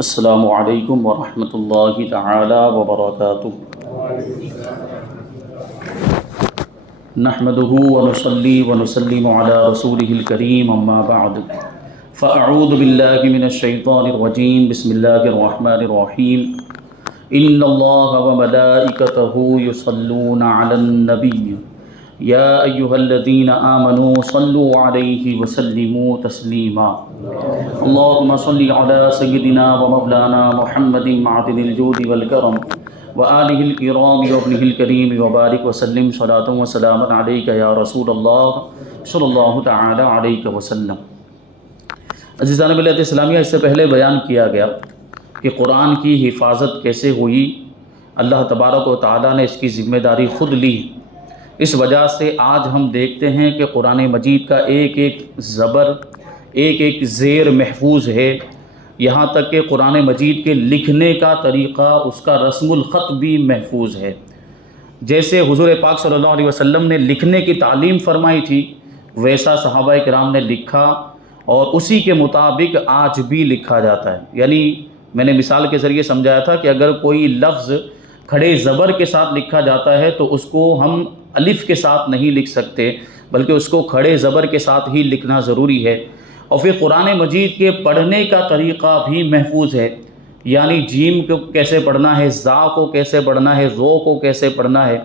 السلام علیکم ورحمۃ اللہ تعالی وبرکاتہ۔ نحمده ونصلي ونسلم على رسوله الكريم اما بعد فاعوذ باللہ من الشیطان الرجیم بسم اللہ الرحمن الرحیم ان اللہ وملائکته یصلون علی النبی یا ایہا الذین آمنوا صلوا علیہ وسلموا تسلیما اللہم صل علی سیدنا ومولانا محمد معدن الجود والکرم وآلہ الکرام وابنہ الکریم وبارک وسلم صلاۃ وسلام علیک یا رسول اللہ صلی اللہ تعالی علیہ وسلم۔ عزیزان ملت اسلامیہ، اس سے پہلے بیان کیا گیا کہ قرآن کی حفاظت کیسے ہوئی۔ اللہ تبارک و تعالیٰ نے اس کی ذمہ داری خود لی۔ اس وجہ سے آج ہم دیکھتے ہیں کہ قرآن مجید کا ایک ایک زبر، ایک ایک زیر محفوظ ہے، یہاں تک کہ قرآن مجید کے لکھنے کا طریقہ، اس کا رسم الخط بھی محفوظ ہے۔ جیسے حضور پاک صلی اللہ علیہ وسلم نے لکھنے کی تعلیم فرمائی تھی، ویسا صحابہ کرام نے لکھا اور اسی کے مطابق آج بھی لکھا جاتا ہے۔ یعنی میں نے مثال کے ذریعے سمجھایا تھا کہ اگر کوئی لفظ کھڑے زبر کے ساتھ لکھا جاتا ہے تو اس کو ہم الف کے ساتھ نہیں لکھ سکتے، بلکہ اس کو کھڑے زبر کے ساتھ ہی لکھنا ضروری ہے۔ اور پھر قرآن مجید کے پڑھنے کا طریقہ بھی محفوظ ہے، یعنی جیم کو کیسے پڑھنا ہے، زا کو کیسے پڑھنا ہے، رو کو کیسے پڑھنا ہے،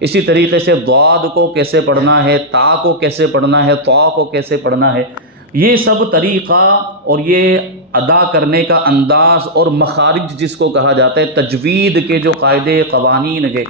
اسی طریقے سے ضاد کو کیسے پڑھنا ہے، تا کو کیسے پڑھنا ہے، طا کو کیسے پڑھنا ہے، یہ سب طریقہ اور یہ ادا کرنے کا انداز اور مخارج جس کو کہا جاتا ہے، تجوید کے جو قاعدے قوانین ہے،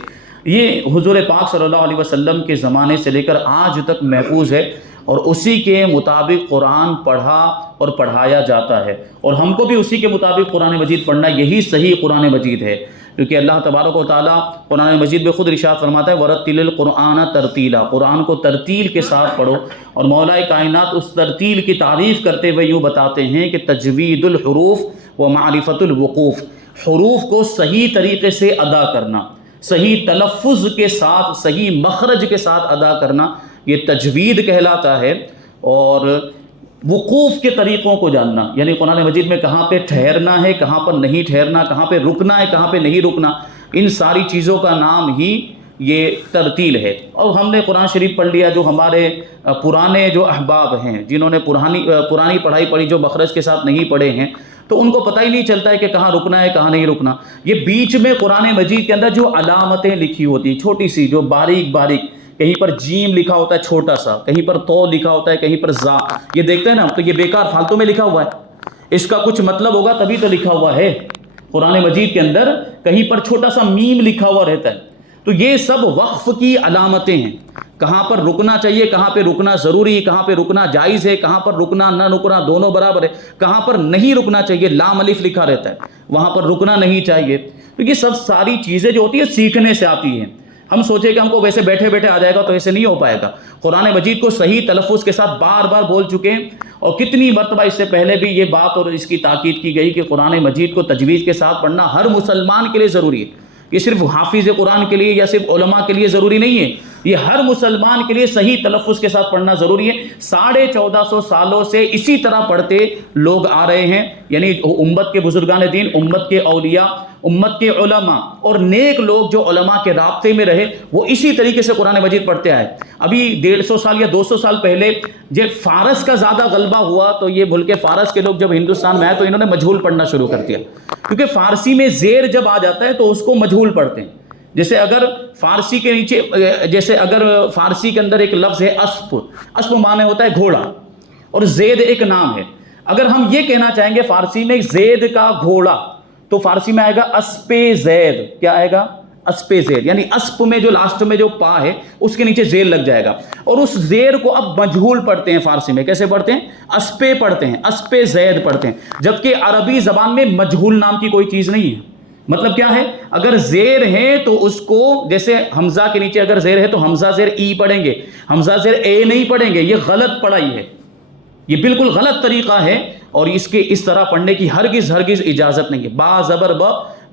یہ حضور پاک صلی اللہ علیہ وسلم کے زمانے سے لے کر آج تک محفوظ ہے اور اسی کے مطابق قرآن پڑھا اور پڑھایا جاتا ہے، اور ہم کو بھی اسی کے مطابق قرآن مجید پڑھنا، یہی صحیح قرآن مجید ہے، کیونکہ اللہ تبارک و تعالیٰ قرآن مجید میں خود ارشاد فرماتا ہے وَرَتِّلِ الْقُرْآنَ تَرْتِيلًا، قرآن کو ترتیل کے ساتھ پڑھو۔ اور مولا کائنات اس ترتیل کی تعریف کرتے ہوئے یوں بتاتے ہیں کہ تجوید الحروف و معرفت الوقوف، حروف کو صحیح طریقے سے ادا کرنا، صحیح تلفظ کے ساتھ، صحیح مخرج کے ساتھ ادا کرنا، یہ تجوید کہلاتا ہے۔ اور وقوف کے طریقوں کو جاننا، یعنی قرآن مجید میں کہاں پہ ٹھہرنا ہے، کہاں پر نہیں ٹھہرنا، کہاں پہ رکنا ہے، کہاں پہ نہیں رکنا، ان ساری چیزوں کا نام ہی یہ ترتیل ہے۔ اور ہم نے قرآن شریف پڑھ لیا، جو ہمارے پرانے جو احباب ہیں، جنہوں نے پرانی پڑھائی پڑھی، جو مخرج کے ساتھ نہیں پڑھے ہیں، تو ان کو پتہ ہی نہیں چلتا ہے کہ کہاں رکنا ہے، کہاں نہیں رکنا۔ یہ بیچ میں قرآن مجید کے اندر جو علامتیں لکھی ہوتی ہیں، چھوٹی سی جو باریک باریک، کہیں پر جیم لکھا ہوتا ہے چھوٹا سا، کہیں پر تو لکھا ہوتا ہے، کہیں پر زا، یہ دیکھتے ہیں نا، تو یہ بیکار فالتو میں لکھا ہوا ہے، اس کا کچھ مطلب ہوگا تبھی تو لکھا ہوا ہے۔ قرآن مجید کے اندر کہیں پر چھوٹا سا میم لکھا ہوا رہتا ہے، تو یہ سب وقف کی علامتیں ہیں، کہاں پر رکنا چاہیے، کہاں پہ رکنا ضروری ہے، کہاں پہ رکنا جائز ہے، کہاں پر رکنا نہ رکنا دونوں برابر ہے، کہاں پر نہیں رکنا چاہیے، لام الف لکھا رہتا ہے، وہاں پر رکنا نہیں چاہیے۔ تو یہ سب ساری چیزیں جو ہوتی ہیں سیکھنے سے آتی ہیں۔ ہم سوچے کہ ہم کو ویسے بیٹھے بیٹھے آ جائے گا، تو ایسے نہیں ہو پائے گا۔ قرآن مجید کو صحیح تلفظ کے ساتھ بار بار بول چکے ہیں، اور کتنی مرتبہ اس سے پہلے بھی یہ بات اور اس کی تاکید کی گئی کہ قرآن مجید کو تجوید کے ساتھ پڑھنا ہر مسلمان کے لیے ضروری ہے۔ یہ صرف حافظ قرآن کے لیے یا صرف علماء کے لیے ضروری نہیں ہے، یہ ہر مسلمان کے لیے صحیح تلفظ کے ساتھ پڑھنا ضروری ہے۔ 1450 سالوں سے اسی طرح پڑھتے لوگ آ رہے ہیں، یعنی امت کے بزرگان دین، امت کے اولیاء، امت کے علماء اور نیک لوگ جو علماء کے رابطے میں رہے، وہ اسی طریقے سے قرآن مجید پڑھتے آئے۔ ابھی 150 سال یا 200 سال پہلے جب فارس کا زیادہ غلبہ ہوا، تو یہ ملک فارس کے لوگ جب ہندوستان میں آئے تو انہوں نے مجہول پڑھنا شروع کر دیا، کیونکہ فارسی میں زیر جب آ جاتا ہے تو اس کو مجہول پڑھتے ہیں۔ جیسے اگر فارسی کے نیچے، جیسے اگر فارسی کے اندر ایک لفظ ہے اسپ، اسپ معنی ہوتا ہے گھوڑا، اور زید ایک نام ہے۔ اگر ہم یہ کہنا چاہیں گے فارسی میں زید کا گھوڑا، تو فارسی میں آئے گا اسپ زید۔ کیا آئے گا؟ اسپ زید، یعنی اسپ میں جو لاسٹ میں جو پا ہے اس کے نیچے زیر لگ جائے گا، اور اس زیر کو اب مجہول پڑھتے ہیں فارسی میں۔ کیسے پڑھتے ہیں؟ اسپ پڑھتے ہیں، اسپ زید پڑھتے ہیں، جبکہ عربی زبان میں مجہول نام کی کوئی چیز نہیں ہے۔ مطلب کیا ہے؟ اگر زیر ہے تو اس کو، جیسے حمزہ کے نیچے اگر زیر ہے تو حمزہ زیر ای پڑھیں گے، حمزہ زیر اے نہیں پڑھیں گے۔ یہ غلط پڑھائی ہے، یہ بالکل غلط طریقہ ہے، اور اس کے اس طرح پڑھنے کی ہرگز اجازت نہیں ہے۔ با زبر ب،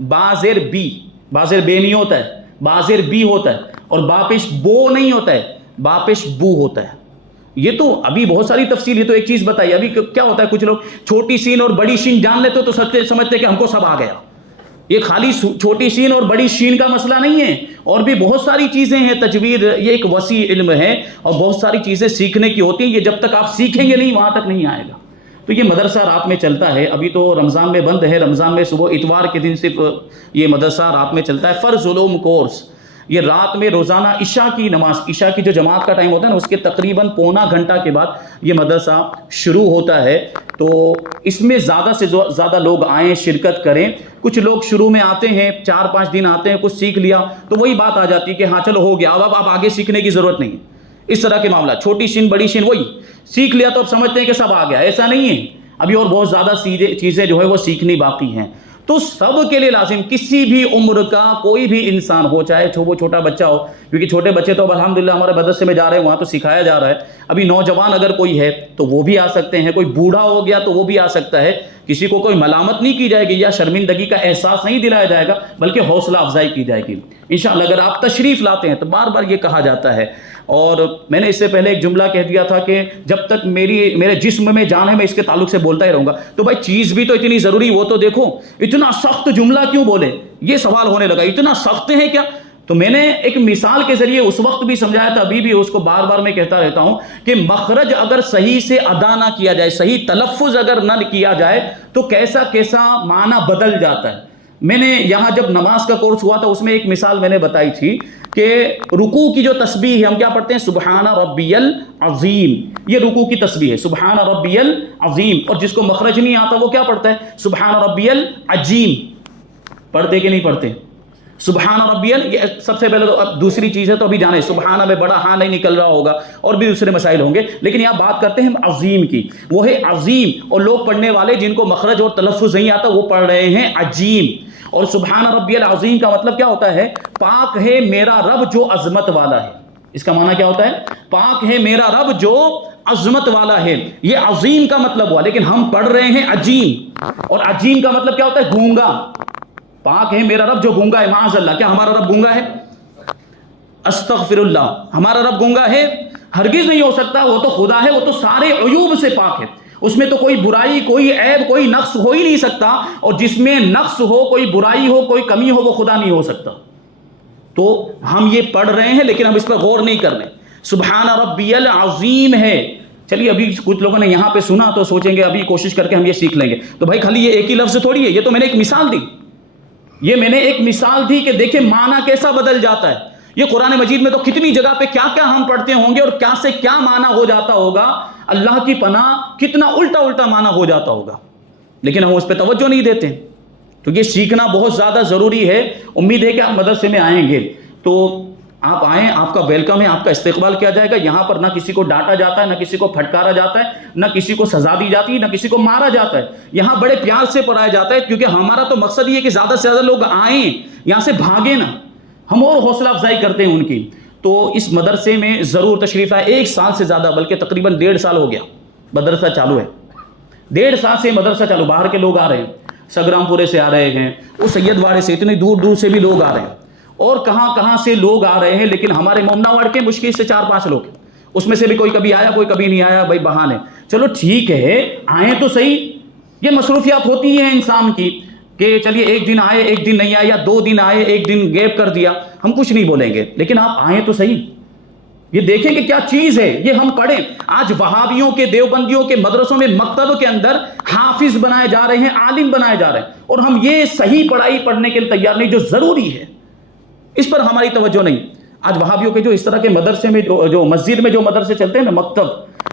با زیر بی، با زیر بے نہیں ہوتا ہے، با زیر بی ہوتا ہے، اور با پیش بو نہیں ہوتا ہے، با پیش بو ہوتا ہے۔ یہ تو ابھی بہت ساری تفصیل. یہ تو ایک چیز بتائی. ابھی کیا ہوتا ہے, کچھ لوگ چھوٹی سین اور بڑی شین جان لیتے تو سمجھتے کہ ہم کو سب آ گیا. یہ خالی چھوٹی شین اور بڑی شین کا مسئلہ نہیں ہے, اور بھی بہت ساری چیزیں ہیں. تجوید یہ ایک وسیع علم ہے اور بہت ساری چیزیں سیکھنے کی ہوتی ہیں. یہ جب تک آپ سیکھیں گے نہیں وہاں تک نہیں آئے گا. تو یہ مدرسہ رات میں چلتا ہے. ابھی تو رمضان میں بند ہے. رمضان میں صبح اتوار کے دن صرف یہ مدرسہ رات میں چلتا ہے. فرض علوم کورس یہ رات میں روزانہ عشاء کی نماز, عشاء کی جو جماعت کا ٹائم ہوتا ہے نا, اس کے تقریباً پونا گھنٹہ کے بعد یہ مدرسہ شروع ہوتا ہے. تو اس میں زیادہ سے زیادہ لوگ آئیں, شرکت کریں. کچھ لوگ شروع میں آتے ہیں, 4-5 دن آتے ہیں, کچھ سیکھ لیا تو وہی بات آ جاتی ہے کہ ہاں چلو ہو گیا, اب آپ آگے سیکھنے کی ضرورت نہیں. اس طرح کے معاملہ, چھوٹی شین بڑی شین وہی سیکھ لیا تو اب سمجھتے ہیں کہ سب آ گیا. ایسا نہیں ہے, ابھی اور بہت زیادہ چیزیں جو ہے وہ سیکھنی باقی ہیں. تو سب کے لیے لازم, کسی بھی عمر کا کوئی بھی انسان ہو, چاہے وہ چھوٹا بچہ ہو, کیونکہ چھوٹے بچے تو اب الحمدللہ ہمارے مدرسے میں جا رہے ہیں, وہاں تو سکھایا جا رہا ہے. ابھی نوجوان اگر کوئی ہے تو وہ بھی آ سکتے ہیں, کوئی بوڑھا ہو گیا تو وہ بھی آ سکتا ہے. کسی کو کوئی ملامت نہیں کی جائے گی یا شرمندگی کا احساس نہیں دلایا جائے گا, بلکہ حوصلہ افزائی کی جائے گی انشاءاللہ. اگر آپ تشریف لاتے ہیں تو بار بار یہ کہا جاتا ہے, اور میں نے اس سے پہلے ایک جملہ کہہ دیا تھا کہ جب تک میرے جسم میں جان ہے میں اس کے تعلق سے بولتا ہی رہوں گا. تو بھائی چیز بھی تو اتنی ضروری, وہ تو دیکھو. اتنا سخت جملہ کیوں بولے, یہ سوال ہونے لگا, اتنا سخت ہے کیا؟ تو میں نے ایک مثال کے ذریعے اس وقت بھی سمجھایا تھا, ابھی بھی اس کو بار بار میں کہتا رہتا ہوں کہ مخرج اگر صحیح سے ادا نہ کیا جائے, صحیح تلفظ اگر نہ کیا جائے تو کیسا کیسا معنی بدل جاتا ہے. میں نے یہاں جب نماز کا کورس ہوا تھا اس میں ایک مثال میں نے بتائی تھی کہ رکوع کی جو تسبیح ہے, ہم کیا پڑھتے ہیں, سبحان ربی العظیم. یہ رکوع کی تسبیح ہے, سبحان ربی العظیم. اور جس کو مخرج نہیں آتا وہ کیا پڑھتا ہے, سبحان ربی العظیم. پڑھتے کہ نہیں پڑھتے سبحان ربی یہ سب سے پہلے. تو دوسری چیز ہے تو ابھی جانے, سبحانہ میں بڑا ہاں نہیں نکل رہا ہوگا, اور بھی دوسرے مسائل ہوں گے, لیکن یہاں بات کرتے ہیں ہم عظیم کی. وہ ہے عظیم, اور لوگ پڑھنے والے جن کو مخرج اور تلفظ نہیں آتا وہ پڑھ رہے ہیں عجیم. اور سبحان ربی العظیم کا مطلب کیا ہوتا ہے, پاک ہے میرا رب جو عظمت والا ہے. اس کا معنی کیا ہوتا ہے, پاک ہے میرا رب جو عظمت والا ہے. یہ عظیم کا مطلب ہوا, لیکن ہم پڑھ رہے ہیں عجیم. اور عجیم کا مطلب کیا ہوتا ہے, گونگا. پاک ہے میرا رب جو گونگا ہے. معاذ اللہ, کیا ہمارا رب گونگا ہے؟ استغفر اللہ, ہمارا رب گونگا ہے؟ ہرگز نہیں ہو سکتا. وہ تو خدا ہے, وہ تو سارے عیوب سے پاک ہے. اس میں تو کوئی برائی, کوئی عیب, کوئی نقص ہو ہی نہیں سکتا. اور جس میں نقص ہو, کوئی برائی ہو, کوئی کمی ہو, وہ خدا نہیں ہو سکتا. تو ہم یہ پڑھ رہے ہیں لیکن ہم اس پر غور نہیں کر رہے. سبحان ربی العظیم ہے. چلیے ابھی کچھ لوگوں نے یہاں پہ سنا تو سوچیں گے ابھی کوشش کر کے ہم یہ سیکھ لیں گے. تو بھائی خالی یہ ایک ہی لفظ تھوڑی ہے, یہ تو میں نے ایک مثال دی. یہ میں نے ایک مثال دی کہ دیکھیں معنی کیسا بدل جاتا ہے. یہ قرآن مجید میں تو کتنی جگہ پہ کیا کیا ہم پڑھتے ہوں گے اور کیا سے کیا معنی ہو جاتا ہوگا, اللہ کی پناہ, کتنا الٹا الٹا معنی ہو جاتا ہوگا, لیکن ہم اس پہ توجہ نہیں دیتے. تو یہ سیکھنا بہت زیادہ ضروری ہے. امید ہے کہ آپ مدرسے میں آئیں گے تو آپ آئیں, آپ کا ویلکم ہے, آپ کا استقبال کیا جائے گا. یہاں پر نہ کسی کو ڈانٹا جاتا ہے, نہ کسی کو پھٹکارا جاتا ہے, نہ کسی کو سزا دی جاتی ہے, نہ کسی کو مارا جاتا ہے. یہاں بڑے پیار سے پڑھایا جاتا ہے, کیونکہ ہمارا تو مقصد یہ ہے کہ زیادہ سے زیادہ لوگ آئیں, یہاں سے بھاگیں نہ. ہم اور حوصلہ افزائی کرتے ہیں ان کی. تو اس مدرسے میں ضرور تشریف آئے. 1 سال سے زیادہ, بلکہ تقریباً 1.5 سال ہو گیا مدرسہ چالو ہے. 1.5 سال سے مدرسہ چالو. باہر کے لوگ آ رہے ہیں, سگرام پورے سے آ رہے ہیں, وہ سید واڑے سے, اتنی دور دور سے بھی لوگ آ رہے ہیں, اور کہاں کہاں سے لوگ آ رہے ہیں. لیکن ہمارے مومنا واڑ کے مشکل سے 4-5 لوگ ہیں. اس میں سے بھی کوئی کبھی آیا, کوئی کبھی نہیں آیا. بھائی بہانے, چلو ٹھیک ہے, آئیں تو صحیح. یہ مصروفیات ہوتی ہیں انسان کی کہ چلیے 1 دن آئے, 1 دن نہیں آئے, یا 2 دن آئے, 1 دن گیپ کر دیا, ہم کچھ نہیں بولیں گے. لیکن آپ آئیں تو صحیح, یہ دیکھیں کہ کیا چیز ہے, یہ ہم پڑھیں. آج وہابیوں کے, دیوبندیوں کے مدرسوں میں, مکتب کے اندر حافظ بنائے جا رہے ہیں, عالم بنائے جا رہے ہیں, اور ہم یہ صحیح پڑھائی پڑھنے کے لیے تیار نہیں جو ضروری ہے. اس پر ہماری توجہ نہیں. آج وہابیوں کے جو اس طرح کے مدرسے میں, جو مسجد میں جو مدرسے چلتے ہیں نا, مکتب,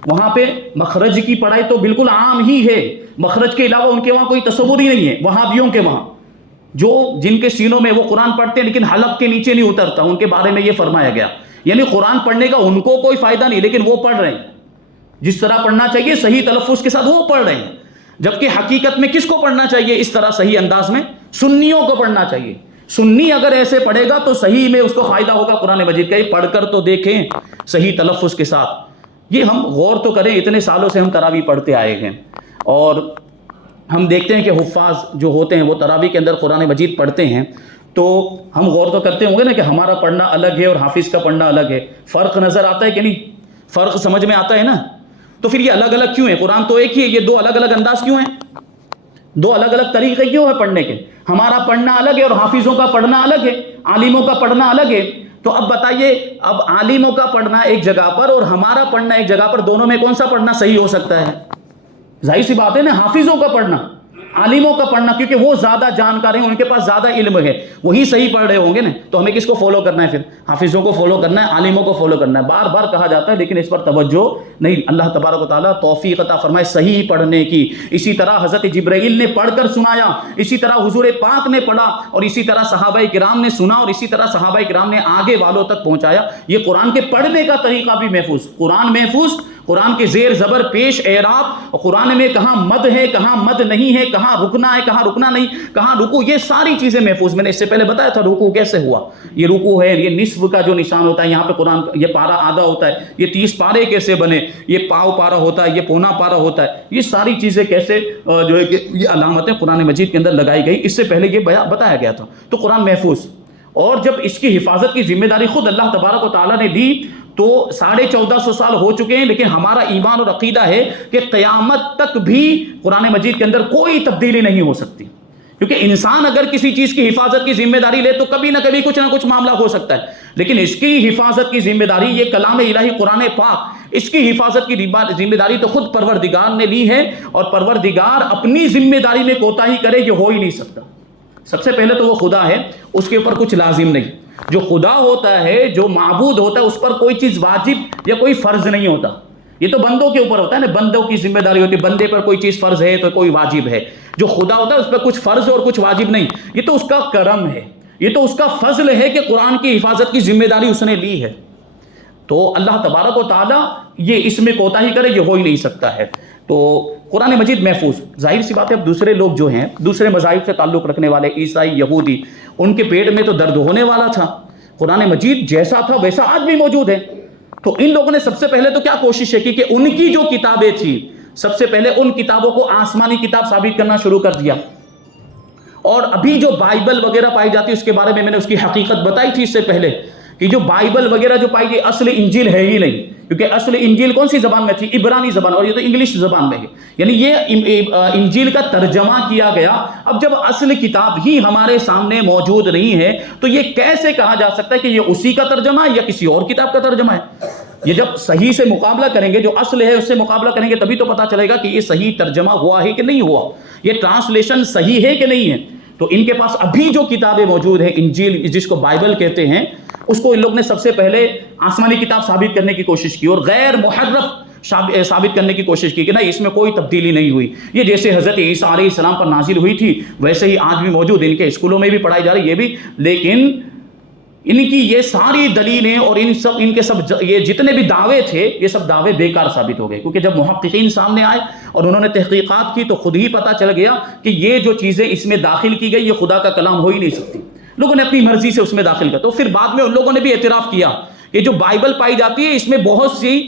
وہاں پہ مخرج کی پڑھائی تو بالکل عام ہی ہے. مخرج کے علاوہ ان کے وہاں کوئی تصور ہی نہیں ہے. وہابیوں کے وہاں جن کے سینوں میں وہ قرآن پڑھتے ہیں لیکن حلق کے نیچے نہیں اترتا, ان کے بارے میں یہ فرمایا گیا. یعنی قرآن پڑھنے کا ان کو کوئی فائدہ نہیں, لیکن وہ پڑھ رہے ہیں جس طرح پڑھنا چاہیے, صحیح تلفظ کے ساتھ وہ پڑھ رہے ہیں. جبکہ حقیقت میں کس کو پڑھنا چاہیے اس طرح صحیح انداز میں؟ سنیوں کو پڑھنا چاہیے. سنی اگر ایسے پڑھے گا تو صحیح میں اس کو فائدہ ہوگا قرآن مجید کا. یہ پڑھ کر تو دیکھیں صحیح تلفظ کے ساتھ. یہ ہم غور تو کریں, اتنے سالوں سے ہم تراویح پڑھتے آئے ہیں, اور ہم دیکھتے ہیں کہ حفاظ جو ہوتے ہیں وہ تراویح کے اندر قرآن مجید پڑھتے ہیں. تو ہم غور تو کرتے ہوں گے نا کہ ہمارا پڑھنا الگ ہے اور حافظ کا پڑھنا الگ ہے. فرق نظر آتا ہے کہ نہیں؟ فرق سمجھ میں آتا ہے نا؟ تو پھر یہ الگ الگ کیوں ہے؟ قرآن تو ایک ہی ہے، یہ دو الگ الگ انداز کیوں ہیں؟ دو الگ الگ طریقے کیوں ہے پڑھنے کے؟ ہمارا پڑھنا الگ ہے اور حافظوں کا پڑھنا الگ ہے، عالموں کا پڑھنا الگ ہے۔ تو اب بتائیے، اب عالموں کا پڑھنا ایک جگہ پر اور ہمارا پڑھنا ایک جگہ پر، دونوں میں کون سا پڑھنا صحیح ہو سکتا ہے؟ ظاہر سی بات ہے نا، حافظوں کا پڑھنا، عالموں کا پڑھنا، کیونکہ وہ زیادہ جانکار ہیں، ان کے پاس زیادہ علم ہے، وہی صحیح پڑھ رہے ہوں گے نا۔ تو ہمیں کس کو فالو کرنا ہے پھر؟ حافظوں کو فالو کرنا ہے، عالموں کو فالو کرنا ہے۔ بار بار کہا جاتا ہے لیکن اس پر توجہ نہیں۔ اللہ تبارک و تعالیٰ توفیق عطا فرمائے صحیح پڑھنے کی۔ اسی طرح حضرت جبرائیل نے پڑھ کر سنایا، اسی طرح حضور پاک نے پڑھا، اور اسی طرح صحابہ کرام نے سنا، اور اسی طرح صحابہ کرام نے آگے والوں تک پہنچایا۔ یہ قرآن کے پڑھنے کا طریقہ بھی محفوظ، قرآن محفوظ، قرآن کے زیر زبر پیش اعراب، اور قرآن میں کہاں مد ہے کہاں مد نہیں ہے، کہاں رکنا ہے کہاں رکنا نہیں، کہاں رکوع، یہ ساری چیزیں محفوظ۔ میں نے اس سے پہلے بتایا تھا رکوع کیسے ہوا، یہ رکوع ہے، یہ نصف کا جو نشان ہوتا ہے یہاں پہ قرآن، یہ پارہ آدھا ہوتا ہے، یہ 30 پارے کیسے بنے، یہ پاؤ پارہ ہوتا ہے، یہ پونا پارہ ہوتا ہے، یہ ساری چیزیں کیسے جو ہے کہ یہ علامتیں قرآن مجید کے اندر لگائی گئی، اس سے پہلے یہ بتایا گیا تھا۔ تو قرآن محفوظ، اور جب اس کی حفاظت کی ذمہ داری خود اللہ تبارک و تعالیٰ نے دی تو 1450 سال ہو چکے ہیں، لیکن ہمارا ایمان اور عقیدہ ہے کہ قیامت تک بھی قرآن مجید کے اندر کوئی تبدیلی نہیں ہو سکتی، کیونکہ انسان اگر کسی چیز کی حفاظت کی ذمہ داری لے تو کبھی نہ کبھی کچھ نہ کچھ معاملہ ہو سکتا ہے، لیکن اس کی حفاظت کی ذمہ داری، یہ کلام الہی قرآن پاک، اس کی حفاظت کی ذمہ داری تو خود پروردگار نے لی ہے، اور پروردگار اپنی ذمہ داری میں کوتاہی کرے یہ ہو ہی نہیں سکتا۔ سب سے پہلے تو وہ خدا ہے، اس کے اوپر کچھ لازم نہیں۔ جو خدا ہوتا ہے، جو معبود ہوتا ہے، اس پر کوئی چیز واجب یا کوئی فرض نہیں ہوتا، یہ تو بندوں کے اوپر ہوتا ہے نا، بندوں کی ذمہ داری ہوتی ہے، بندے پر کوئی چیز فرض ہے تو کوئی واجب ہے۔ جو خدا ہوتا ہے اس پر کچھ فرض اور کچھ واجب نہیں، یہ تو اس کا کرم ہے، یہ تو اس کا فضل ہے کہ قرآن کی حفاظت کی ذمہ داری اس نے لی ہے۔ تو اللہ تبارک و تعالیٰ یہ اس میں کوتاہی کرے یہ ہو ہی نہیں سکتا ہے۔ تو قرآن مجید محفوظ، ظاہر سی بات ہے اب دوسرے لوگ جو ہیں، دوسرے مذاہب سے تعلق رکھنے والے عیسائی، یہودی، ان کے پیٹ میں تو درد ہونے والا تھا۔ قرآن مجید جیسا تھا ویسا آج بھی موجود ہے۔ تو ان لوگوں نے سب سے پہلے تو کیا کوشش ہے کہ ان کی جو کتابیں تھیں، سب سے پہلے ان کتابوں کو آسمانی کتاب ثابت کرنا شروع کر دیا۔ اور ابھی جو بائبل وغیرہ پائی جاتی ہے اس کے بارے میں نے اس کی حقیقت بتائی تھی اس سے پہلے، کہ جو بائبل وغیرہ جو پائی گئی اصل انجیل ہے ہی نہیں، کیونکہ اصل انجیل کون سی زبان میں تھی؟ عبرانی زبان، اور یہ تو انگلش زبان میں ہے، یعنی یہ انجیل کا ترجمہ کیا گیا۔ اب جب اصل کتاب ہی ہمارے سامنے موجود نہیں ہے تو یہ کیسے کہا جا سکتا ہے کہ یہ اسی کا ترجمہ ہے یا کسی اور کتاب کا ترجمہ ہے؟ یہ جب صحیح سے مقابلہ کریں گے، جو اصل ہے اس سے مقابلہ کریں گے، تبھی تو پتہ چلے گا کہ یہ صحیح ترجمہ ہوا ہے کہ نہیں ہوا، یہ ٹرانسلیشن صحیح ہے کہ نہیں ہے۔ تو ان کے پاس ابھی جو کتابیں موجود ہیں، انجیل جس کو بائبل کہتے ہیں، اس کو ان لوگ نے سب سے پہلے آسمانی کتاب ثابت کرنے کی کوشش کی اور غیر محرف ثابت کرنے کی کوشش کی کہ نہیں، اس میں کوئی تبدیلی نہیں ہوئی، یہ جیسے حضرت عیسیٰ علیہ السلام پر نازل ہوئی تھی ویسے ہی آج بھی موجود، ان کے اسکولوں میں بھی پڑھائی جا رہی یہ بھی۔ لیکن ان کی یہ ساری دلیلیں اور ان کے سب یہ جتنے بھی دعوے تھے، یہ سب دعوے بیکار ثابت ہو گئے، کیونکہ جب محققین سامنے آئے اور انہوں نے تحقیقات کی تو خود ہی پتہ چل گیا کہ یہ جو چیزیں اس میں داخل کی گئی یہ خدا کا کلام ہو ہی نہیں سکتی، لوگوں نے اپنی مرضی سے اس میں داخل کیا۔ تو پھر بعد میں ان لوگوں نے بھی اعتراف کیا کہ جو بائبل پائی جاتی ہے اس میں بہت سی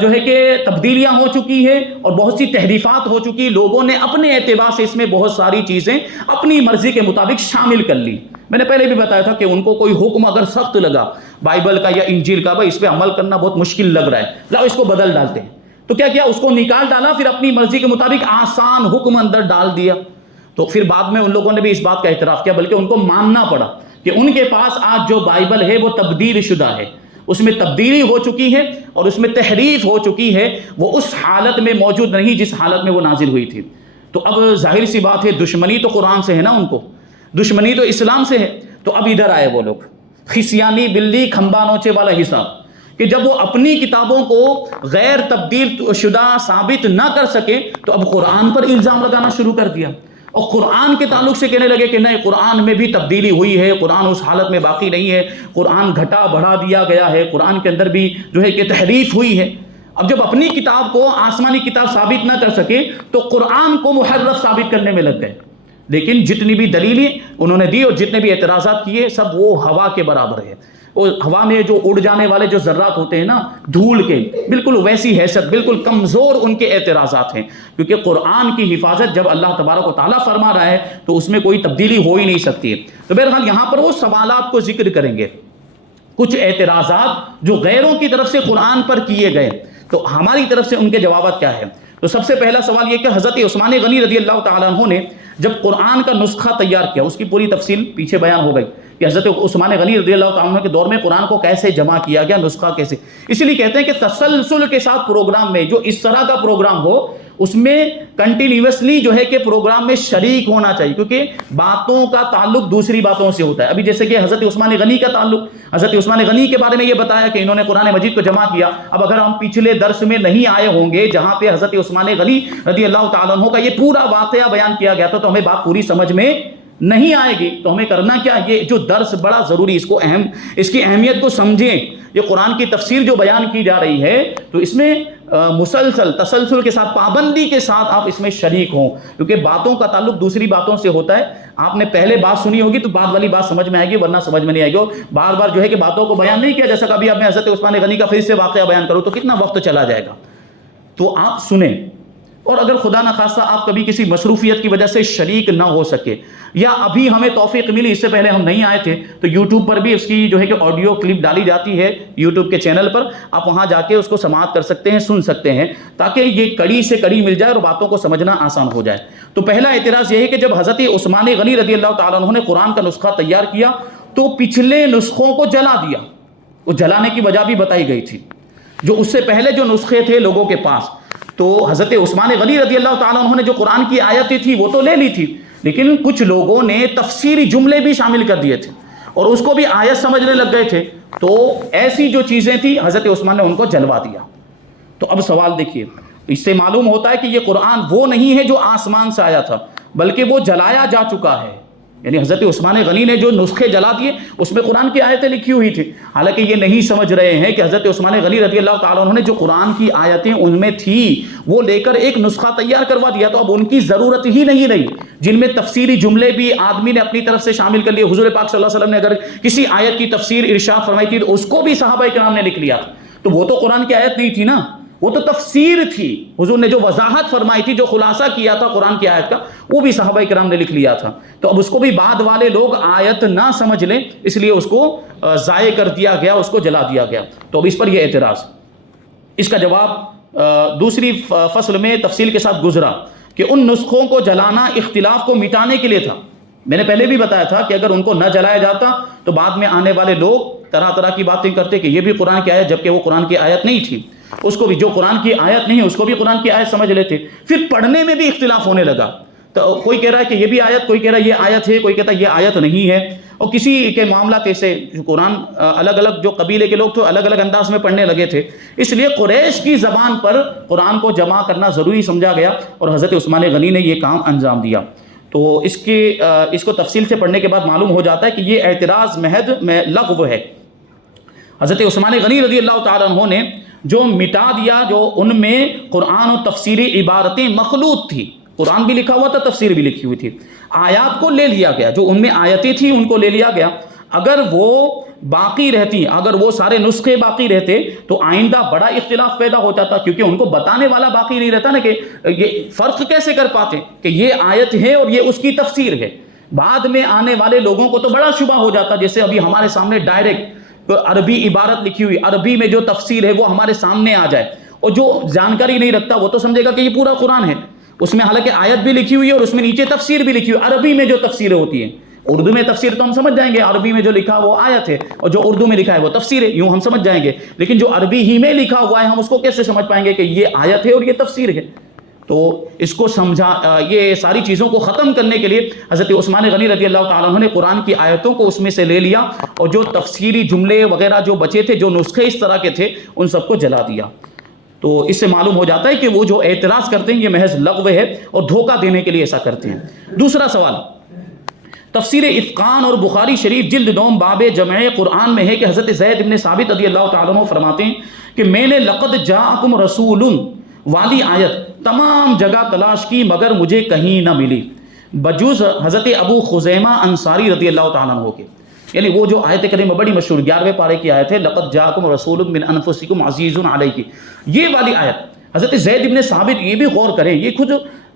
جو ہے کہ تبدیلیاں ہو چکی ہے اور بہت سی تحریفات ہو چکی، لوگوں نے اپنے اعتبار سے اس میں بہت ساری چیزیں اپنی مرضی کے مطابق شامل کر لی۔ میں نے پہلے بھی بتایا تھا کہ ان کو کوئی حکم اگر سخت لگا بائبل کا یا انجیل کا، بھائی اس پہ عمل کرنا بہت مشکل لگ رہا ہے، لاؤ اس کو بدل ڈالتے ہیں، تو کیا کیا، اس کو نکال ڈالا، پھر اپنی مرضی کے مطابق آسان حکم اندر ڈال دیا۔ تو پھر بعد میں ان لوگوں نے بھی اس بات کا اعتراف کیا، بلکہ ان کو ماننا پڑا کہ ان کے پاس آج جو بائبل ہے وہ تبدیل شدہ ہے، اس میں تبدیلی ہو چکی ہے اور اس میں تحریف ہو چکی ہے، وہ اس حالت میں موجود نہیں جس حالت میں وہ نازل ہوئی تھی۔ تو اب ظاہر سی بات ہے دشمنی تو قرآن سے ہے نا، ان کو دشمنی تو اسلام سے ہے۔ تو اب ادھر آئے وہ لوگ، خسیانی بلی کھمبا نوچے والا حساب، کہ جب وہ اپنی کتابوں کو غیر تبدیل شدہ ثابت نہ کر سکے تو اب قرآن پر الزام لگانا شروع کر دیا، اور قرآن کے تعلق سے کہنے لگے کہ نہیں، قرآن میں بھی تبدیلی ہوئی ہے، قرآن اس حالت میں باقی نہیں ہے، قرآن گھٹا بڑھا دیا گیا ہے، قرآن کے اندر بھی جو ہے کہ تحریف ہوئی ہے۔ اب جب اپنی کتاب کو آسمانی کتاب ثابت نہ کر سکے تو قرآن کو محرف ثابت کرنے میں لگ گئے۔ لیکن جتنی بھی دلیلیں انہوں نے دی اور جتنے بھی اعتراضات کیے سب وہ ہوا کے برابر ہے۔ اور ہوا میں جو اڑ جانے والے جو ذرات ہوتے ہیں نا دھول کے، بالکل ویسی حیثیت، بالکل کمزور ان کے اعتراضات ہیں، کیونکہ قرآن کی حفاظت جب اللہ تبارک و تعالیٰ فرما رہا ہے تو اس میں کوئی تبدیلی ہو ہی نہیں سکتی ہے۔ تو بہرحال یہاں پر وہ سوالات کو ذکر کریں گے، کچھ اعتراضات جو غیروں کی طرف سے قرآن پر کیے گئے، تو ہماری طرف سے ان کے جوابات کیا ہے؟ تو سب سے پہلا سوال یہ کہ حضرت عثمان غنی رضی اللہ تعالیٰ عنہ نے جب قرآن کا نسخہ تیار کیا، اس کی پوری تفصیل پیچھے بیان ہو گئی کہ حضرت عثمان غنی رضی اللہ تعالیٰ عنہ کے دور میں قرآن کو کیسے جمع کیا گیا، نسخہ کیسے. اسی لیے کہتے ہیں کہ تسلسل کے ساتھ پروگرام میں، جو اس طرح کا پروگرام ہو اس میں کنٹینیوسلی جو ہے کہ پروگرام میں شریک ہونا چاہیے، کیونکہ باتوں کا تعلق دوسری باتوں سے ہوتا ہے. ابھی جیسے کہ حضرت عثمان غنی کا تعلق، حضرت عثمان غنی کے بارے میں یہ بتایا کہ انہوں نے قرآن مجید کو جمع کیا. اب اگر ہم پچھلے درس میں نہیں آئے ہوں گے جہاں پہ حضرت عثمان غنی رضی اللہ تعالیٰ عنہ کا یہ پورا واقعہ بیان کیا گیا تھا، تو ہمیں بات پوری سمجھ میں نہیں آئے گی. تو ہمیں کرنا کیا، یہ جو درس بڑا ضروری، اس کی اہمیت کو سمجھیں. یہ قرآن کی تفسیر جو بیان کی جا رہی ہے تو اس میں مسلسل تسلسل کے ساتھ، پابندی کے ساتھ آپ اس میں شریک ہوں، کیونکہ باتوں کا تعلق دوسری باتوں سے ہوتا ہے. آپ نے پہلے بات سنی ہوگی تو بعد والی بات سمجھ میں آئے گی، ورنہ سمجھ میں نہیں آئے گی. بار بار جو ہے کہ باتوں کو بیان نہیں کیا جیسا کہ ابھی اب میں حضرت عثمان غنی کا پھر سے واقعہ بیان کروں تو کتنا وقت چلا جائے گا. تو آپ سنیں، اور اگر خدا نخواستہ آپ کبھی کسی مصروفیت کی وجہ سے شریک نہ ہو سکے، یا ابھی ہمیں توفیق ملی، اس سے پہلے ہم نہیں آئے تھے، تو یوٹیوب پر بھی اس کی جو ہے کہ آڈیو کلپ ڈالی جاتی ہے یوٹیوب کے چینل پر. آپ وہاں جا کے اس کو سماعت کر سکتے ہیں، سن سکتے ہیں، تاکہ یہ کڑی سے کڑی مل جائے اور باتوں کو سمجھنا آسان ہو جائے. تو پہلا اعتراض یہ ہے کہ جب حضرت عثمان غنی رضی اللہ تعالیٰ عنہ نے قرآن کا نسخہ تیار کیا تو پچھلے نسخوں کو جلا دیا. وہ جلانے کی وجہ بھی بتائی گئی تھی، جو اس سے پہلے جو نسخے تھے لوگوں کے پاس. تو حضرت عثمان غنی رضی اللہ تعالیٰ عنہ نے جو قرآن کی آیتیں تھی وہ تو لے لی تھی، لیکن کچھ لوگوں نے تفسیری جملے بھی شامل کر دیے تھے اور اس کو بھی آیت سمجھنے لگ گئے تھے. تو ایسی جو چیزیں تھیں حضرت عثمان نے ان کو جلوا دیا. تو اب سوال دیکھیے، اس سے معلوم ہوتا ہے کہ یہ قرآن وہ نہیں ہے جو آسمان سے آیا تھا، بلکہ وہ جلایا جا چکا ہے. یعنی حضرت عثمان غنی نے جو نسخے جلا دیے اس میں قرآن کی آیتیں لکھی ہوئی تھی. حالانکہ یہ نہیں سمجھ رہے ہیں کہ حضرت عثمان غنی رضی اللہ تعالیٰ عنہ نے جو قرآن کی آیتیں ان میں تھی وہ لے کر ایک نسخہ تیار کروا دیا، تو اب ان کی ضرورت ہی نہیں رہی، جن میں تفسیری جملے بھی آدمی نے اپنی طرف سے شامل کر لیے. حضور پاک صلی اللہ علیہ وسلم نے اگر کسی آیت کی تفسیر ارشاد فرمائی تھی تو اس کو بھی صحابہ کرام نے لکھ لیا تھا. تو وہ تو قرآن کی آیت نہیں تھی نا، وہ تو تفسیر تھی. حضور نے جو وضاحت فرمائی تھی، جو خلاصہ کیا تھا قرآن کی آیت کا، وہ بھی صحابہ کرام نے لکھ لیا تھا. تو اب اس کو بھی بعد والے لوگ آیت نہ سمجھ لیں، اس لیے اس کو ضائع کر دیا گیا، اس کو جلا دیا گیا. تو اب اس پر یہ اعتراض، اس کا جواب دوسری فصل میں تفصیل کے ساتھ گزرا کہ ان نسخوں کو جلانا اختلاف کو مٹانے کے لیے تھا. میں نے پہلے بھی بتایا تھا کہ اگر ان کو نہ جلایا جاتا تو بعد میں آنے والے لوگ طرح طرح کی باتیں کرتے کہ یہ بھی قرآن کی آیت، جبکہ وہ قرآن کی آیت نہیں تھی. اس کو بھی جو قرآن کی آیت نہیں ہے اس کو بھی قرآن کی آیت سمجھ لیتے. پھر پڑھنے میں بھی اختلاف ہونے لگا. تو کوئی کہہ رہا ہے کہ یہ بھی آیت، کوئی کہہ رہا ہے یہ آیت ہے، کوئی کہتا ہے یہ آیت نہیں ہے. اور کسی کے معاملات ایسے، قرآن الگ الگ جو قبیلے کے لوگ تھے الگ الگ انداز میں پڑھنے لگے تھے، اس لیے قریش کی زبان پر قرآن کو جمع کرنا ضروری سمجھا گیا اور حضرت عثمان غنی نے یہ کام انجام دیا. تو اس کو تفصیل سے پڑھنے کے بعد معلوم ہو جاتا ہے کہ یہ اعتراض محض لغو ہے. حضرت عثمان غنی رضی اللہ تعالیٰ عنہ نے جو مٹا دیا، جو ان میں قرآن و تفسیری عبارتیں مخلوط تھی، قرآن بھی لکھا ہوا تھا، تفسیر بھی لکھی ہوئی تھی، آیات کو لے لیا گیا، جو ان میں آیتیں تھیں ان کو لے لیا گیا. اگر وہ باقی رہتی، اگر وہ سارے نسخے باقی رہتے تو آئندہ بڑا اختلاف پیدا ہو جاتا، کیونکہ ان کو بتانے والا باقی نہیں رہتا نا، کہ یہ فرق کیسے کر پاتے کہ یہ آیت ہے اور یہ اس کی تفسیر ہے. بعد میں آنے والے لوگوں کو تو بڑا شبہ ہو جاتا. جیسے ابھی ہمارے سامنے ڈائریکٹ عربی عبارت لکھی ہوئی، عربی میں جو تفسیر ہے وہ ہمارے سامنے آ جائے، اور جو جانکاری نہیں رکھتا وہ تو سمجھے گا کہ یہ پورا قرآن ہے. اس میں حالانکہ آیت بھی لکھی ہوئی ہے اور اس میں نیچے تفسیر بھی لکھی ہوئی. عربی میں جو تفسیریں ہوتی ہیں، اردو میں تفسیر تو ہم سمجھ جائیں گے، عربی میں جو لکھا وہ آیت ہے اور جو اردو میں لکھا ہے وہ تفسیر ہے، یوں ہم سمجھ جائیں گے. لیکن جو عربی ہی میں لکھا ہوا ہے ہم اس کو کیسے سمجھ پائیں گے کہ یہ آیت ہے اور یہ تفسیر ہے؟ تو اس کو سمجھا، یہ ساری چیزوں کو ختم کرنے کے لیے حضرت عثمان غنی رضی اللہ تعالیٰ عنہ نے قرآن کی آیتوں کو اس میں سے لے لیا اور جو تفسیری جملے وغیرہ جو بچے تھے، جو نسخے اس طرح کے تھے، ان سب کو جلا دیا. تو اس سے معلوم ہو جاتا ہے کہ وہ جو اعتراض کرتے ہیں یہ محض لغو ہے اور دھوکہ دینے کے لیے ایسا کرتے ہیں. دوسرا سوال تفسیر اتقان اور بخاری شریف جلد 9 باب جمع قرآن میں ہے کہ حضرت زید بن ثابت رضی اللہ تعالیٰ عنہ فرماتے ہیں کہ میں نے لقد جاءکم رسول والی آیت تمام جگہ تلاش کی مگر مجھے کہیں نہ ملی بجوز حضرت ابو خزیمہ انصاری رضی اللہ تعالیٰ عنہ کے. یعنی وہ جو آیت کریمہ بڑی مشہور 11ویں پارے کی آیت ہے، لقد جاءکم رسول من انفسکم عزیز علیہ، یہ والی آیت حضرت زید بن ثابت، یہ بھی غور کریں، یہ خود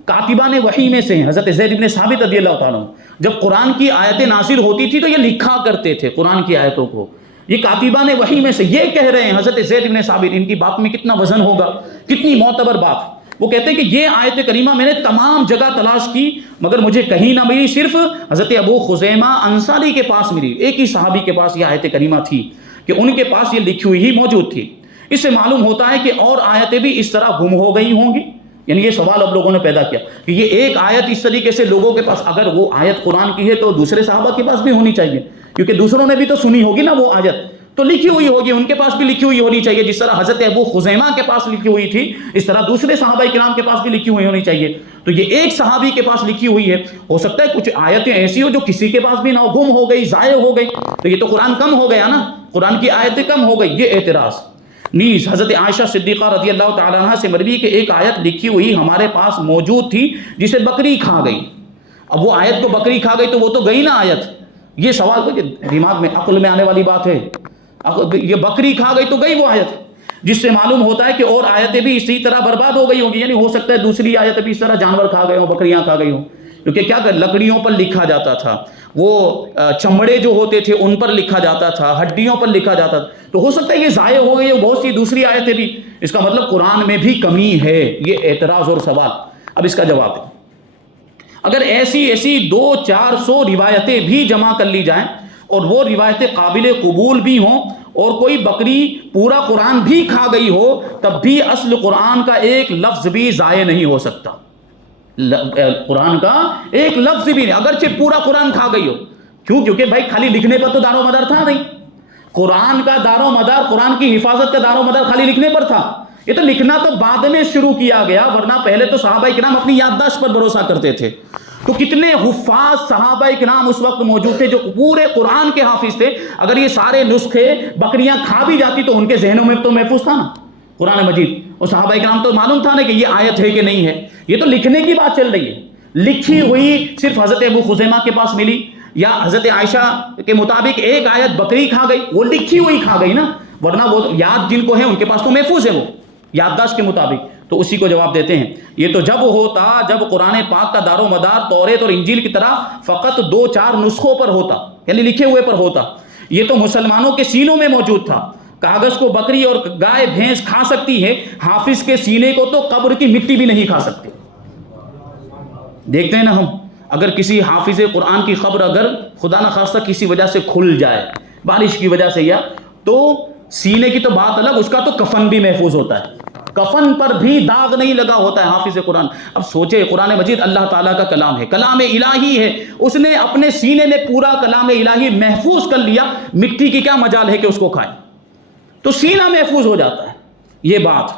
کاتبان وحی میں سے ہیں. حضرت زید بن ثابت رضی اللہ تعالیٰ عنہ جب قرآن کی آیتیں نازل ہوتی تھی تو یہ لکھا کرتے تھے قرآن کی آیتوں کو، یہ کاتبان وحی میں سے یہ کہہ رہے ہیں، حضرت زید بن ثابت، ان کی بات میں کتنا وزن ہوگا، کتنی معتبر بات۔ وہ کہتے ہیں کہ یہ آیت کریمہ میں نے تمام جگہ تلاش کی مگر مجھے کہیں نہ ملی، صرف حضرت ابو خزیمہ انصاری کے پاس ملی، ایک ہی صحابی کے پاس یہ آیت کریمہ تھی کہ ان کے پاس یہ لکھی ہوئی ہی موجود تھی۔ اس سے معلوم ہوتا ہے کہ اور آیتیں بھی اس طرح گم ہو گئی ہوں گی۔ یعنی یہ سوال اب لوگوں نے پیدا کیا کہ یہ ایک آیت اس طریقے سے لوگوں کے پاس، اگر وہ آیت قرآن کی ہے تو دوسرے صحابہ کے پاس بھی ہونی چاہیے، کیونکہ دوسروں نے بھی تو سنی ہوگی نا وہ آیت، تو لکھی ہوئی ہوگی، ان کے پاس بھی لکھی ہوئی ہونی چاہیے۔ جس طرح حضرت ابو خزیمہ کے پاس لکھی ہوئی تھی، اس طرح دوسرے صحابہ کرام کے پاس بھی لکھی ہوئی ہونی چاہیے۔ تو یہ ایک صحابی کے پاس لکھی ہوئی ہے، ہو سکتا ہے کچھ آیتیں ایسی ہو جو کسی کے پاس بھی نہ ہو، گم ہو گئی، ضائع ہو گئی، تو یہ تو قرآن کم ہو گیا نا، قرآن کی آیتیں کم ہو گئی، یہ اعتراض۔ نیز حضرت عائشہ صدیقہ رضی اللہ تعالیٰ عنہ سے مروی کہ ایک آیت لکھی ہوئی ہمارے پاس موجود تھی جسے بکری کھا گئی۔ اب وہ آیت کو بکری کھا گئی تو وہ تو گئی نا آیت۔ یہ سوال تو دماغ میں عقل میں آنے والی بات ہے، یہ بکری کھا گئی تو گئی وہ آیت، جس سے معلوم ہوتا ہے کہ اور آیتیں بھی اسی طرح برباد ہو گئی ہوں گی۔ یعنی ہو سکتا ہے دوسری آیت بھی اس طرح جانور کھا گئے ہوں، بکریاں کھا گئی ہوں، کیونکہ کیا لکڑیوں پر لکھا جاتا تھا، وہ چمڑے جو ہوتے تھے ان پر لکھا جاتا تھا، ہڈیوں پر لکھا جاتا تھا، تو ہو سکتا ہے یہ ضائع ہو گئی ہو بہت سی دوسری آیتیں بھی۔ اس کا مطلب قرآن میں بھی کمی ہے، یہ اعتراض اور سوال۔ اب اس کا جواب ہے، اگر ایسی 200-400 روایتیں بھی جمع کر لی جائیں اور وہ روایتیں قابل قبول بھی ہوں اور کوئی بکری پورا قرآن بھی کھا گئی ہو، تب بھی اصل قرآن کا ایک لفظ بھی ضائع نہیں ہو سکتا۔ قرآن کا ایک لفظ بھی نہیں، اگرچہ پورا قرآن کھا گئی ہو۔ کیوں؟ کیونکہ بھائی خالی لکھنے پر تو دار و مدار تھا نہیں، قرآن کا دار و مدار، قرآن کی حفاظت کا دار و مدار خالی لکھنے پر تھا۔ یہ تو لکھنا تو بعد میں شروع کیا گیا، ورنہ پہلے تو صحابہ کرام اپنی یادداشت پر بھروسہ کرتے تھے۔ تو کتنے حفاظ صحابہ کرام اس وقت موجود تھے جو پورے قرآن کے حافظ تھے، اگر یہ سارے نسخے بکریاں کھا بھی جاتی تو ان کے ذہنوں میں تو محفوظ تھا نا قرآن مجید، اور صحابہ کرام تو معلوم تھا نا کہ یہ آیت ہے کہ نہیں ہے۔ یہ تو لکھنے کی بات چل رہی ہے، لکھی ہوئی صرف حضرت ابو خزیمہ کے پاس ملی، یا حضرت عائشہ کے مطابق ایک آیت بکری کھا گئی، وہ لکھی ہوئی کھا گئی نا، ورنہ وہ یاد جن کو ہے ان کے پاس تو محفوظ ہے وہ یادداشت کے مطابق۔ تو اسی کو جواب دیتے ہیں، یہ تو جب ہوتا جب قرآن پاک کا دار و مدار توریت اور انجیل کی طرح فقط 2-4 نسخوں پر ہوتا، یعنی لکھے ہوئے پر ہوتا۔ یہ تو مسلمانوں کے سینوں میں موجود تھا۔ کاغذ کو بکری اور گائے بھینس کھا سکتی ہے، حافظ کے سینے کو تو قبر کی مٹی بھی نہیں کھا سکتے۔ دیکھتے ہیں نا ہم، اگر کسی حافظ قرآن کی قبر اگر خدا نخواستہ کسی وجہ سے کھل جائے، بارش کی وجہ سے، یا تو سینے کی تو بات الگ، اس کا تو کفن بھی محفوظ ہوتا ہے، کفن پر بھی داغ نہیں لگا ہوتا ہے حافظ قرآن۔ اب سوچے، قرآن مجید اللہ تعالیٰ کا کلام ہے، کلام الہی ہے، اس نے اپنے سینے میں پورا کلام الہی محفوظ کر لیا، مٹی کی کیا مجال ہے کہ اس کو کھائے؟ تو سینہ محفوظ ہو جاتا ہے یہ بات۔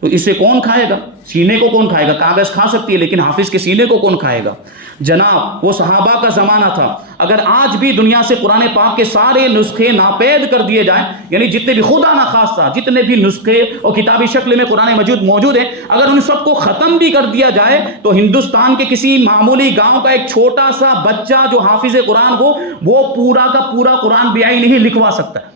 تو اسے کون کھائے گا؟ سینے کو کون کھائے گا؟ کاغذ کھا سکتی ہے لیکن حافظ کے سینے کو کون کھائے گا؟ جناب وہ صحابہ کا زمانہ تھا، اگر آج بھی دنیا سے قرآن پاک کے سارے نسخے ناپید کر دیے جائیں، یعنی جتنے بھی خدا نخواستہ جتنے بھی نسخے اور کتابی شکل میں قرآن مجید موجود ہیں، اگر ان سب کو ختم بھی کر دیا جائے تو ہندوستان کے کسی معمولی گاؤں کا ایک چھوٹا سا بچہ جو حافظ قرآن ہو، وہ پورا کا پورا قرآن بیائی نہیں لکھوا سکتا ہے،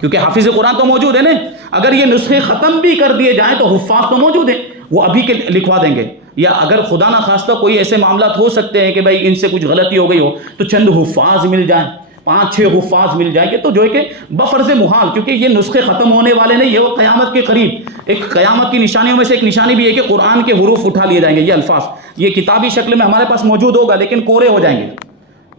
کیونکہ حافظ قرآن تو موجود ہے نا۔ اگر یہ نسخے ختم بھی کر دیے جائیں تو حفاظ تو موجود ہیں، وہ ابھی کے لکھوا دیں گے۔ یا اگر خدا نہ خواستہ کوئی ایسے معاملات ہو سکتے ہیں کہ بھائی ان سے کچھ غلطی ہو گئی ہو تو چند حفاظ مل جائیں، 5-6 حفاظ مل جائیں گے تو جو ہے کہ بفرض محال، کیونکہ یہ نسخے ختم ہونے والے نہیں، یہ وہ قیامت کے قریب ایک قیامت کی نشانیوں میں سے ایک نشانی بھی ہے کہ قرآن کے حروف اٹھا لیے جائیں گے، یہ الفاظ یہ کتابی شکل میں ہمارے پاس موجود ہوگا لیکن کورے ہو جائیں گے۔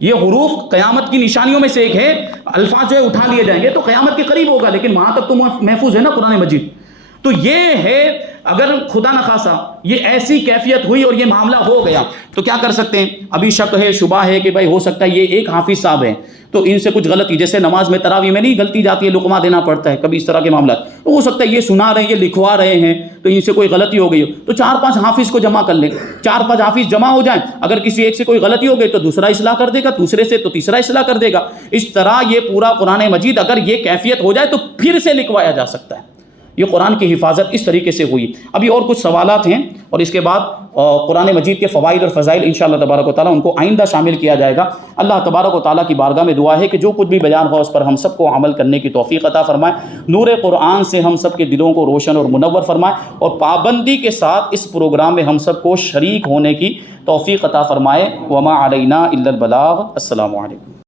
یہ حروف قیامت کی نشانیوں میں سے ایک ہے، الفاظ جو ہے اٹھا لیے جائیں گے، تو قیامت کے قریب ہوگا لیکن وہاں تک تو محفوظ ہے نا قرآن مجید۔ تو یہ ہے، اگر خدا نخواستہ یہ ایسی کیفیت ہوئی اور یہ معاملہ ہو گیا تو کیا کر سکتے ہیں؟ ابھی شک ہے، شبہ ہے کہ بھائی ہو سکتا ہے یہ ایک حافظ صاحب ہیں تو ان سے کچھ غلطی، جیسے نماز میں تراویح میں نہیں غلطی جاتی ہے، لقمہ دینا پڑتا ہے، کبھی اس طرح کے معاملات، تو ہو سکتا ہے یہ سنا رہے ہیں، یہ لکھوا رہے ہیں تو ان سے کوئی غلطی ہو گئی ہو، تو 4-5 حافظ کو جمع کر لیں، 4-5 حافظ جمع ہو جائیں، اگر کسی ایک سے کوئی غلطی ہو گئی تو دوسرا اصلاح کر دے گا، دوسرے سے تو تیسرا اصلاح کر دے گا۔ اس طرح یہ پورا قرآن مجید اگر یہ کیفیت ہو جائے تو پھر سے لکھوایا جا سکتا ہے۔ یہ قرآن کی حفاظت اس طریقے سے ہوئی۔ ابھی اور کچھ سوالات ہیں اور اس کے بعد قرآن مجید کے فوائد اور فضائل انشاءاللہ تبارک و تعالیٰ ان کو آئندہ شامل کیا جائے گا۔ اللہ تبارک و تعالیٰ کی بارگاہ میں دعا ہے کہ جو کچھ بھی بیان ہوا اس پر ہم سب کو عمل کرنے کی توفیق عطا فرمائے، نور قرآن سے ہم سب کے دلوں کو روشن اور منور فرمائے، اور پابندی کے ساتھ اس پروگرام میں ہم سب کو شریک ہونے کی توفیق عطا فرمائے۔ وما علینا الا البلاغ۔ السلام علیکم۔